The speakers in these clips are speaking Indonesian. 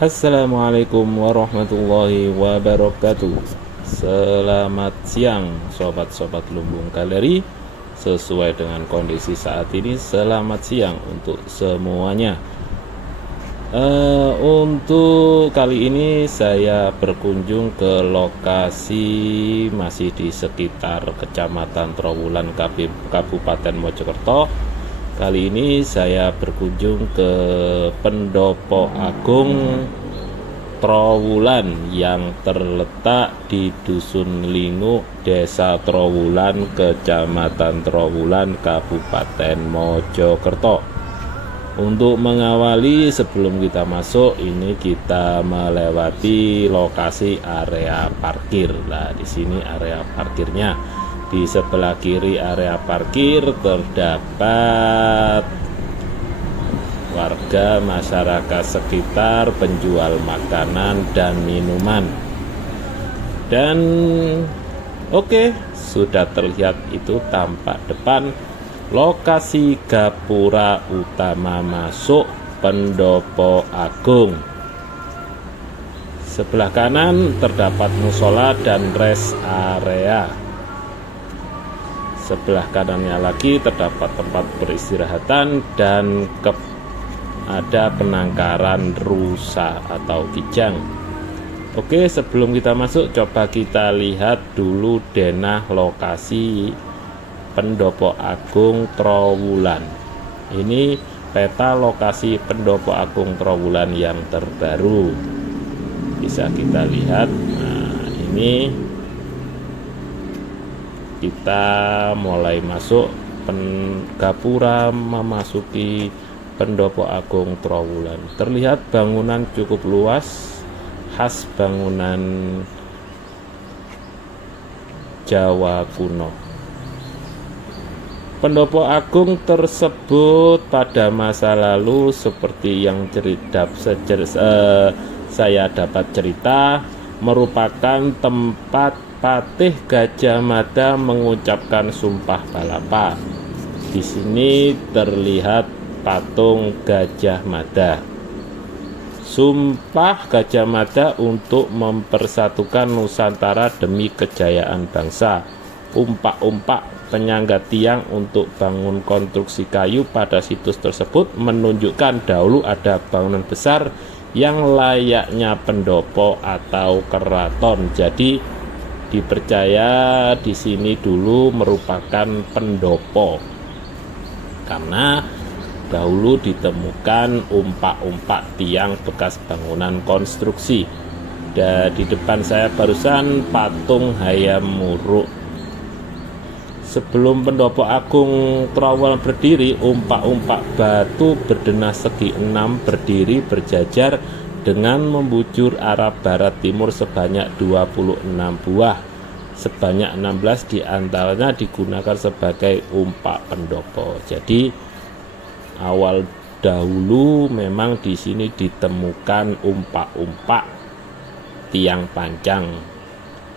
Assalamualaikum warahmatullahi wabarakatuh. Selamat siang sobat-sobat Lumbung Galeri. Sesuai dengan kondisi saat ini, selamat siang untuk semuanya. Untuk kali ini saya berkunjung ke lokasi masih di sekitar Kecamatan Trowulan, Kabupaten Mojokerto. Kali ini saya berkunjung ke Pendopo Agung Trowulan yang terletak di Dusun Lingu, Desa Trowulan, Kecamatan Trowulan, Kabupaten Mojokerto. Untuk mengawali, sebelum kita masuk, ini kita melewati lokasi area parkir. Nah, di sini area parkirnya. Di sebelah kiri area parkir terdapat warga masyarakat sekitar, penjual makanan dan minuman. Dan oke, sudah terlihat itu tampak depan lokasi gapura utama masuk Pendopo Agung. Sebelah kanan terdapat musola dan rest area. Sebelah kanannya lagi terdapat tempat peristirahatan dan ada penangkaran rusa atau kijang. Oke, sebelum kita masuk, coba kita lihat dulu denah lokasi Pendopo Agung Trowulan. Ini peta lokasi Pendopo Agung Trowulan yang terbaru. Bisa kita lihat. Nah, ini kita mulai masuk gapura memasuki Pendopo Agung Trowulan. Terlihat bangunan cukup luas, khas bangunan Jawa kuno. Pendopo Agung tersebut pada masa lalu seperti yang saya dapat cerita, merupakan tempat Patih Gajah Mada mengucapkan sumpah balapa. Di sini terlihat patung Gajah Mada. Sumpah Gajah Mada untuk mempersatukan Nusantara demi kejayaan bangsa. Umpak-umpak penyangga tiang untuk bangun konstruksi kayu pada situs tersebut menunjukkan dahulu ada bangunan besar yang layaknya pendopo atau keraton. Jadi dipercaya di sini dulu merupakan pendopo karena dahulu ditemukan umpak-umpak tiang bekas bangunan konstruksi. Dan di depan saya barusan patung Hayam Muruk. Sebelum Pendopo Agung Trowulan berdiri, umpak-umpak batu berdenah segi 6 berdiri berjajar dengan membujur arah barat timur sebanyak 26 buah. Sebanyak 16 diantaranya digunakan sebagai umpak pendopo. Jadi awal dahulu memang di sini ditemukan umpak-umpak tiang pancang.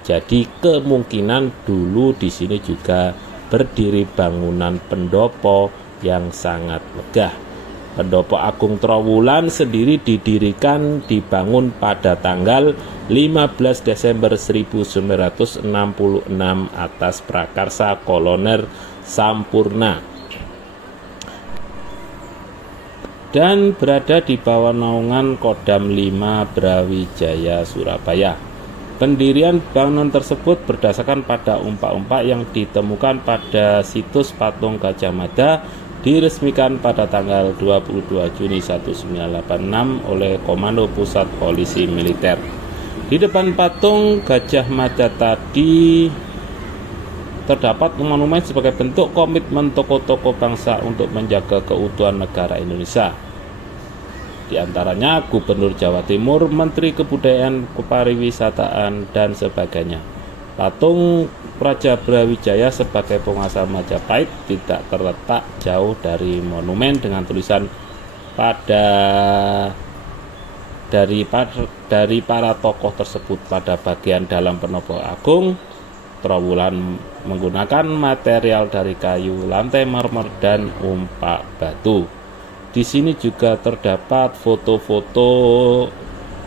Jadi kemungkinan dulu di sini juga berdiri bangunan pendopo yang sangat megah. Pendopo Agung Trowulan sendiri dibangun pada tanggal 15 Desember 1966 atas prakarsa Kolonel Sampurna dan berada di bawah naungan Kodam 5 Brawijaya Surabaya. Pendirian bangunan tersebut berdasarkan pada umpak-umpak yang ditemukan pada situs patung Gajah Mada, diresmikan pada tanggal 22 Juni 1986 oleh Komando Pusat Polisi Militer. Di depan patung Gajah Mada tadi terdapat monumen sebagai bentuk komitmen tokoh-tokoh bangsa untuk menjaga keutuhan negara Indonesia. Di antaranya Gubernur Jawa Timur, Menteri Kebudayaan, Kepariwisataan, dan sebagainya. Patung Raja Brawijaya sebagai penguasa Majapahit tidak terletak jauh dari monumen dengan tulisan dari para tokoh tersebut. Pada bagian dalam Pendopo Agung Trowulan menggunakan material dari kayu, lantai marmer, dan umpak batu. Di sini juga terdapat foto-foto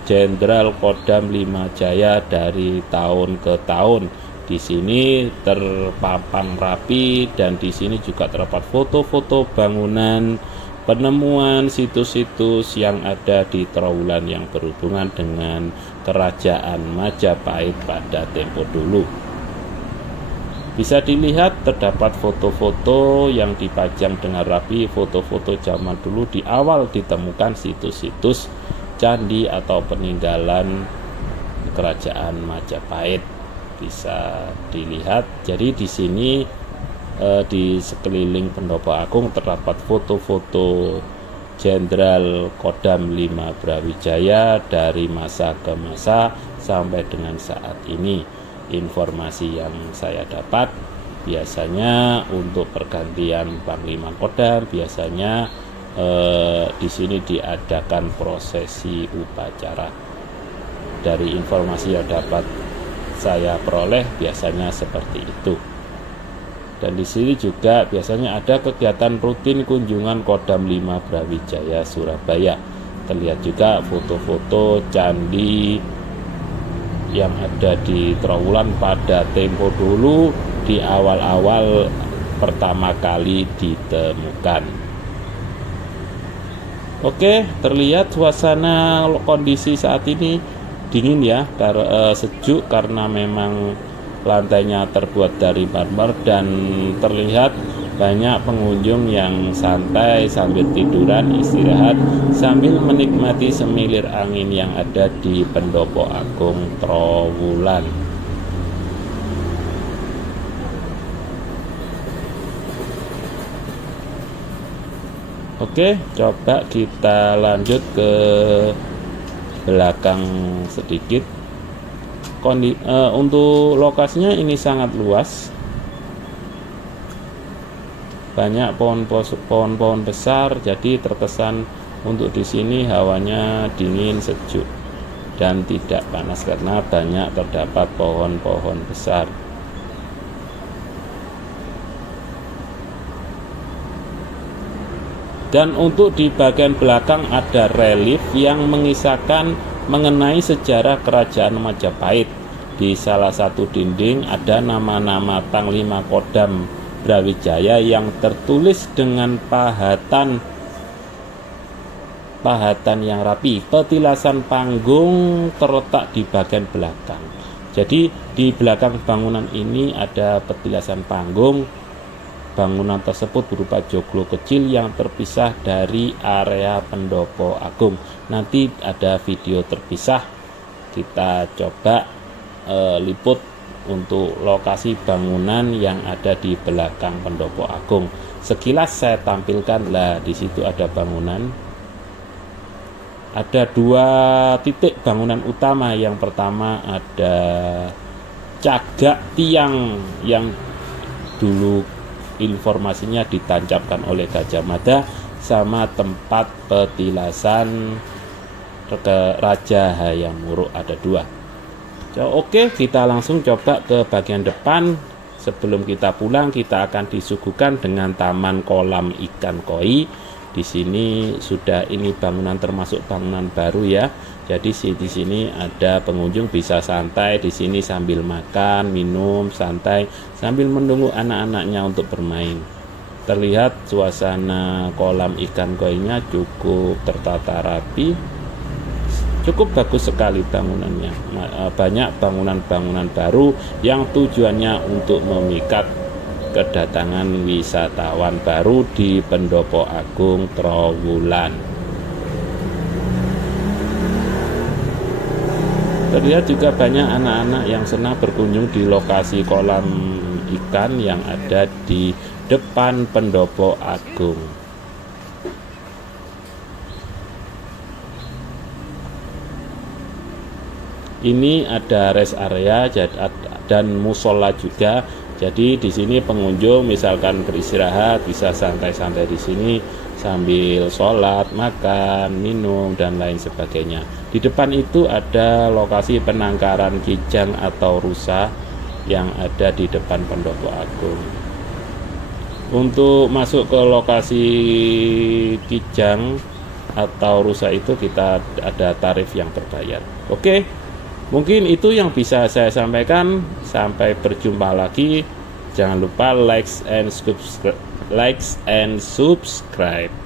Jenderal Kodam 5 Jaya dari tahun ke tahun. Di sini terpampang rapi dan di sini juga terdapat foto-foto bangunan, penemuan situs-situs yang ada di Trowulan yang berhubungan dengan Kerajaan Majapahit pada tempo dulu. Bisa dilihat terdapat foto-foto yang dipajang dengan rapi, foto-foto zaman dulu di awal ditemukan situs-situs candi atau peninggalan Kerajaan Majapahit. Bisa dilihat. Jadi di sini di sekeliling Pendopo Agung terdapat foto-foto Jenderal Kodam 5 Brawijaya dari masa ke masa sampai dengan saat ini. Informasi yang saya dapat, biasanya untuk pergantian Panglima Kodam biasanya di sini diadakan prosesi upacara. Dari informasi yang dapat saya peroleh biasanya seperti itu. Dan di sini juga biasanya ada kegiatan rutin kunjungan Kodam 5 Brawijaya Surabaya. Terlihat juga foto-foto candi yang ada di Trowulan pada tempo dulu di awal-awal pertama kali ditemukan. Oke, terlihat suasana kondisi saat ini dingin ya, sejuk karena memang lantainya terbuat dari marmer dan terlihat banyak pengunjung yang santai sambil tiduran, istirahat sambil menikmati semilir angin yang ada di Pendopo Agung Trowulan. Oke, coba kita lanjut ke belakang sedikit. Untuk lokasinya ini sangat luas, banyak pohon-pohon besar, jadi terkesan untuk di sini hawanya dingin, sejuk dan tidak panas karena banyak terdapat pohon-pohon besar. Dan untuk di bagian belakang ada relief yang mengisahkan mengenai sejarah Kerajaan Majapahit. Di salah satu dinding ada nama-nama Panglima Kodam Brawijaya yang tertulis dengan pahatan yang rapi. Petilasan panggung terletak di bagian belakang. Jadi di belakang bangunan ini ada petilasan panggung. Bangunan tersebut berupa joglo kecil yang terpisah dari area Pendopo Agung. Nanti ada video terpisah, kita coba liput untuk lokasi bangunan yang ada di belakang Pendopo Agung. Sekilas saya tampilkan, lah di situ ada bangunan. Ada 2 titik bangunan utama. Yang pertama ada cagak tiang yang dulu informasinya ditancapkan oleh Gajah Mada, sama tempat petilasan Raja Hayam Wuruk, ada 2. Oke, kita langsung coba ke bagian depan. Sebelum kita pulang, kita akan disuguhkan dengan taman kolam ikan koi. Di sini sudah, ini bangunan termasuk bangunan baru ya. Jadi di sini ada pengunjung bisa santai di sini sambil makan, minum, santai sambil menunggu anak-anaknya untuk bermain. Terlihat suasana kolam ikan koi-nya cukup tertata rapi. Cukup bagus sekali bangunannya. Banyak bangunan-bangunan baru yang tujuannya untuk memikat kedatangan wisatawan baru di Pendopo Agung Trowulan. Terlihat juga banyak anak-anak yang senang berkunjung di lokasi kolam ikan yang ada di depan Pendopo Agung. Ini ada rest area dan musola juga. Jadi di sini pengunjung misalkan beristirahat bisa santai-santai di sini sambil sholat, makan, minum dan lain sebagainya. Di depan itu ada lokasi penangkaran kijang atau rusa yang ada di depan Pendopo Agung. Untuk masuk ke lokasi kijang atau rusak itu kita ada tarif yang berbayar. Oke, mungkin itu yang bisa saya sampaikan. Sampai berjumpa lagi. Jangan lupa like and subscribe.